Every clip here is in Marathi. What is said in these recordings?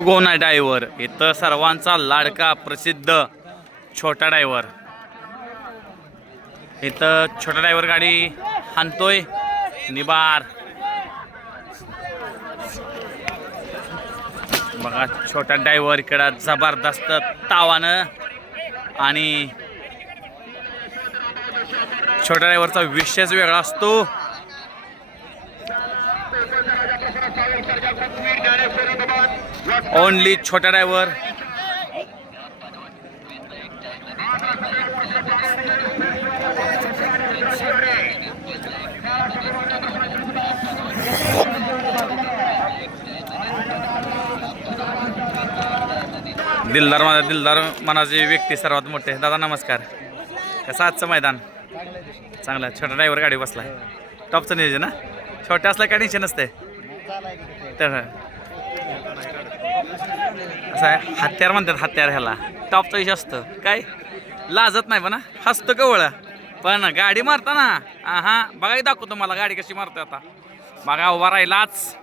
Gonna driver. इथं सर्वांचा लाडका प्रसिद्ध छोटा डायव्हर. इथं छोटा डायव्हर गाडी हाणतोय. निबार. बघा छोटा डायव्हर इकडं जबरदस्त तावानं आणि छोटा ड्रायव्हरचा विषयच वेगळा असतो. ओनली छोटा ड्रायव्हर दिलदार माझा दिलदार मनाची व्यक्ती सर्वात मोठे. दादा नमस्कार. कसं आजचं मैदान? चांगलं आहे. छोटा ड्रायव्हर गाडी बसलाय. टॉपचं नियोजन ना छोट्या असल्या काय टेन्शन नसते तर असं आहे हत्यार म्हणतात हत्यार ह्याला. टॉपचा विषय असतं. काय? लाजत नाही पण हसतं कवळ. पण गाडी मारताना हा हा बघा दाखवतो मला गाडी कशी मारते आता. बघा उभा राहिलाच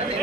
आईच्या